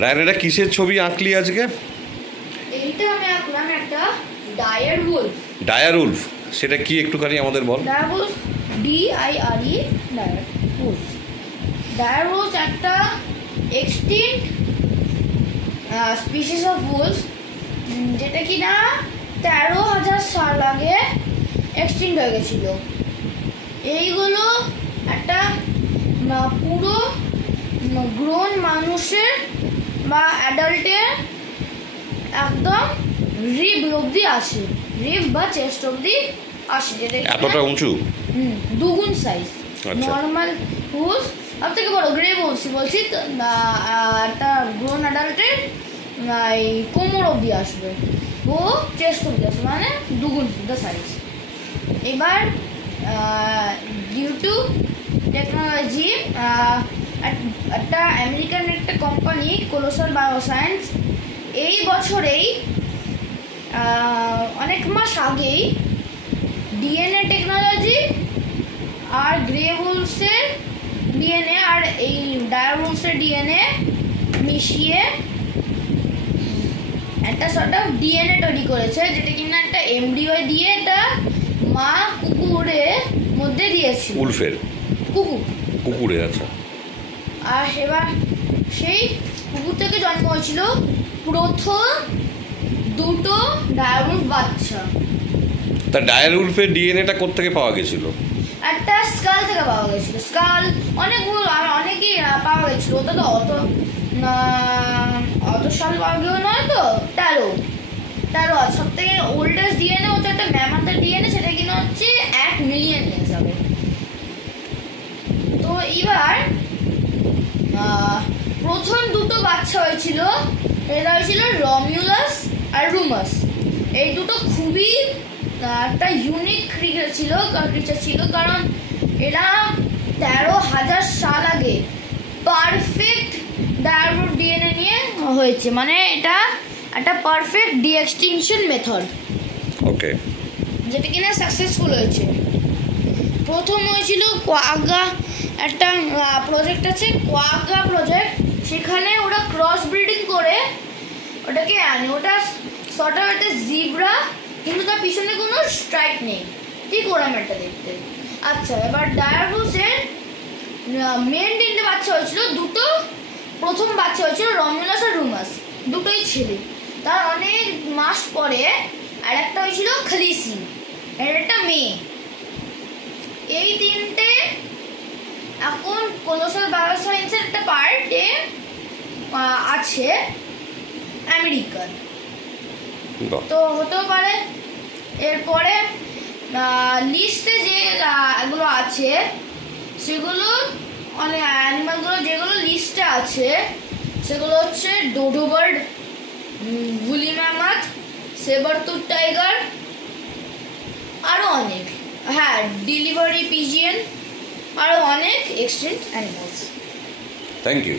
রায়ন, এটা কিসের ছবি আঁকলি আজকে? এইটা আমি আঁকলাম একটা ডায়ার উলফ। ডায়ার উলফ, সেটা কি একটুখানি আমাদের বল। Dire wolf, DIRE, dire wolf. Dire wolf একটা এক্সটিংক্ট স্পিসিস অফ উলফ, যেটা কিনা 13,000 সাল আগে এক্সটিংক্ট হয়ে গেছিল। এইগুলো একটা পুরো গ্রোন মানুষের বা অ্যাডাল্টের একদম রিব অব্দি আসে, রিব বা চেস্ট অব্দি আসে, যেটা এতটা উঁচু? দুগুণ সাইজ। নর্মাল উলফ সব থেকে বড় গ্রে বলছি একটা গ্রোন অ্যাডাল্টের কোমর অব্দি আসবে, ও চেস্ট অব্দি আসবে, মানে দুগুণ দ্য সাইজ। এবার ডিউ টু টেকনোলজি একটা আমেরিকান একটা কোম্পানি কোলোসাল বায়োসায়েন্স এই বছরেই অনেক মাস আগেই ডিএনএ টেকনোলজি আর গ্রে উলফসের ডিএনএ আর এই ডায়ার উলফসের ডিএনএ মিশিয়ে একটা সর্ট অফ ডিএনএ তৈরি করেছে, যেটা কিনা একটা এমব্রিও দিয়ে এটা মা কুকুরের মধ্যে দিয়েছিল। উলফের কুকুরে? আচ্ছা। আর এবার সেই কুকুর থেকে জন্ম হয়েছিল প্রথম দুটো ডায়ার উলফ বাচ্চা। তা ডায়ার উলফের ডিএনএটা কোত্থেকে পাওয়া গেছিল? একটা স্কাল থেকে পাওয়া গেছিল। স্কাল অনেকগুলো অনেকেই পাওয়া গেছিল, ওটা তো অত সাল আগেও নয় তো, 13 আর সব থেকে ওল্ডেস্ট ডিএনএ হচ্ছে একটা ম্যামাথের ডিএনএ, সেটা কিনা হচ্ছে 1 মিলিয়ন ইয়ার্স আগে। তো এবার প্রথম দুটো বাচ্চা হয়েছিল, এরা হয়েছিল রমিউলাস আর রুমাস। এই দুটো খুবই একটা ইউনিক ক্রিচার ছিল, কারণ এরা 13,000 সাল আগে পারফেক্ট ডায়ার উলফ ডিএনএ নিয়ে হয়েছে, মানে এটা একটা পারফেক্ট ডিএক্সটিংশন মেথড, ওকে, যেটা কিনা সাকসেসফুল হয়েছে। প্রথম হয়েছিল কোয়াগা, একটা প্রজেক্ট আছে কোয়াগা প্রজেক্ট, সেখানে ওরা ক্রস ব্রিডিং করে ওটাকে আনে। ওটা সর্ট অফ একটা জিব্রা, কিন্তু তার পিছনে কোনো স্ট্রাইপ নেই, ঠিক ওরকম একটা দেখতে। আচ্ছা, এবার ডায়ার উলফসের মেন 3টে বাচ্চা হয়েছিল, দুটো প্রথম বাচ্চা হয়েছিল রমিউলাস আর রুমাস, দুটোই ছেলে। তার অনেক মাস পরে আর একটা হয়েছিল খালিসি, এর একটা মেয়ে। এই 3টে এখন কোলোসাল বায়োসায়েন্সের একটা পার্টে আছে আমেরিকার, তো হতেও পারে। এরপরে লিস্টে যে এগুলো আছে সেগুলো অনেক অ্যানিমালগুলো যেগুলো লিস্টে আছে সেগুলো হচ্ছে ডোডো বার্ড, গুলি ম্যামথ, সেবারটুথ টাইগার, আরও অনেক, হ্যাঁ ডেলিভারি পিজিয়ন, আরও অনেক এক্সটিংক্ট অ্যানিমালস। Thank you.